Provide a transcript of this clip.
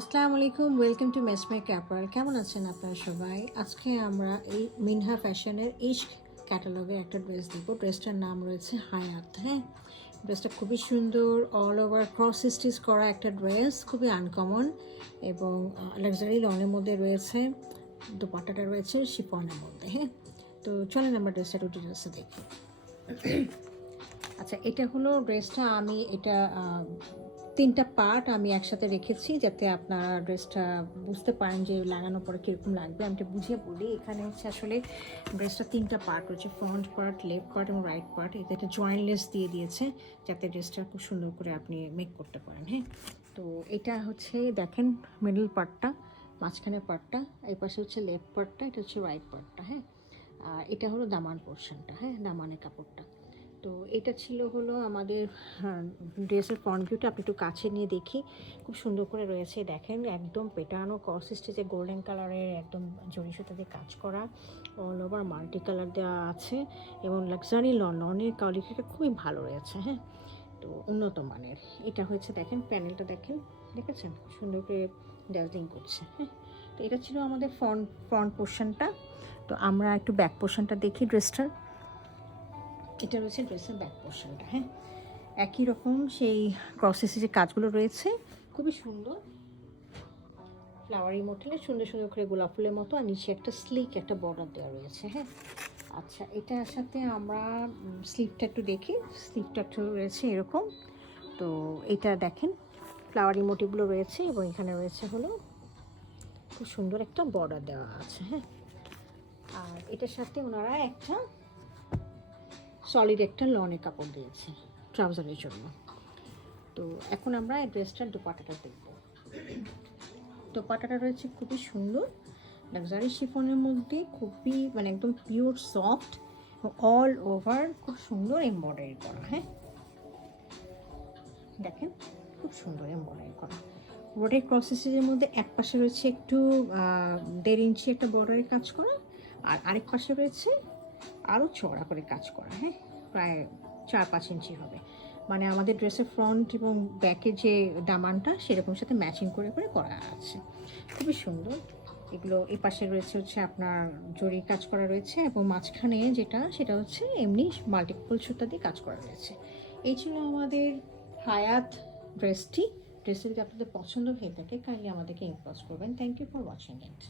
আসসালামু আলাইকুম, welcome to মেসমেক apparel. কেমন আছেন আপনারা সবাই? আজকে আমরা এই মিনহা ফ্যাশনের ইশক ক্যাটালগের একটা ড্রেস দেখব। ড্রেসটার নাম রয়েছে হায়াত। হ্যাঁ, ড্রেসটা খুবই সুন্দর, অল ওভার ক্রস স্টিচ করা একটা ড্রেস, খুবই আনকমন এবং লাক্সারি লনের মধ্যে রয়েছে। দোপাট্টাটা রয়েছে শিফনের মধ্যে। হ্যাঁ, তো চলেন আমরা ড্রেসটা একটু ডিটেলসে দেখি। আচ্ছা, এটা হলো ড্রেসটা। আমি এটা তিনটা পার্ট আমি একসাথে রেখেছি যাতে আপনারা ড্রেসটা বুঝতে পারেন যে লাগানোর পরে কীরকম লাগবে। আমি এটা বুঝিয়ে বলি। এখানে হচ্ছে আসলে ড্রেসটা তিনটা পার্ট রয়েছে, ফ্রন্ট পার্ট, লেফট পার্ট এবং রাইট পার্ট। এতে একটা জয়েন্টলেস দিয়ে দিয়েছে যাতে ড্রেসটা খুব সুন্দর করে আপনি মেক করতে পারেন। হ্যাঁ, তো এটা হচ্ছে দেখেন মিডল পার্টটা, মাঝখানের পার্টটা, এই পাশে হচ্ছে লেফট পার্টটা, এটা হচ্ছে রাইট পার্টটা। হ্যাঁ, আর এটা হলো দামান পোর্শনটা। হ্যাঁ, দামানের কাপড়টা। তো এটা ছিল হলো আমাদের ড্রেসের ফ্রন্ট ভিউটা। আপনি একটু কাছে নিয়ে দেখি, খুব সুন্দর করে রয়েছে। দেখেন একদম পেটানো ক্রস স্টিচে গোল্ডেন কালারের একদম জরি সুতা দিয়ে কাজ করা, অল ওভার মাল্টি কালার দেওয়া আছে এবং লাক্সারি লনের কোয়ালিটিটা খুবই ভালো রয়েছে। হ্যাঁ, তো উন্নত মানের এটা হয়েছে। দেখেন প্যানেলটা দেখেন, দেখেছেন সুন্দর করে ডাজলিং করছে। হ্যাঁ, তো এটা ছিল আমাদের ফ্রন্ট পোর্শনটা। তো আমরা একটু ব্যাক পোর্শনটা দেখি ড্রেসটার। এটা রয়েছে ড্রেসের ব্যাক পোর্শনটা। হ্যাঁ, একই রকম সেই ক্রসেসে যে কাজগুলো রয়েছে, খুবই সুন্দর ফ্লাওয়ারি মোটিলে সুন্দর সুন্দর করে গোলাপ ফুলের মতো, আর নিচে একটা স্লিক একটা বর্ডার দেওয়া রয়েছে। হ্যাঁ, আচ্ছা, এটার সাথে আমরা স্লিভটা একটু দেখি। স্লিভটা একটু রয়েছে এরকম। তো এটা দেখেন ফ্লাওয়ারি মোটিভগুলো রয়েছে এবং এখানে রয়েছে হলো খুব সুন্দর একটা বর্ডার দেওয়া আছে। হ্যাঁ, আর এটার সাথে ওনারা একটা সলিড একটা লনের কাপড় দিয়েছে ট্রাউজারের জন্য। তো এখন আমরা এই ড্রেসটার দোপাট্টাটা দেখব। দোপাট্টাটা রয়েছে খুবই সুন্দর লাক্সারি শিফনের মধ্যে, খুবই মানে একদম পিওর সফট, অল ওভার খুব সুন্দর এমব্রয়ডারি করা। হ্যাঁ, দেখেন খুব সুন্দর এমব্রয়ডারি করা। বর্ডার ক্রসেসের মধ্যে এক পাশে রয়েছে একটু 1.5 ইঞ্চি একটা বর্ডারের কাজ করা, আর আরেক পাশে রয়েছে আরও চওড়া করে কাজ করা। হ্যাঁ, প্রায় 4-5 ইঞ্চি হবে। মানে আমাদের ড্রেসের ফ্রন্ট এবং ব্যাকের যে দামানটা সেরকম সাথে ম্যাচিং করে করে করা আছে, খুবই সুন্দর। এগুলো এই পাশে রয়েছে হচ্ছে আপনার জরি কাজ করা রয়েছে এবং মাঝখানে যেটা সেটা হচ্ছে এমনি মাল্টিপল সুতা দিয়ে কাজ করা রয়েছে। এই ছিল আমাদের হায়াত ড্রেসটি। ড্রেসটি যদি আপনাদের পছন্দ হয়ে থাকে কাইন্ডলি আমাদেরকে ইনবক্স করবেন। Thank you for watching it.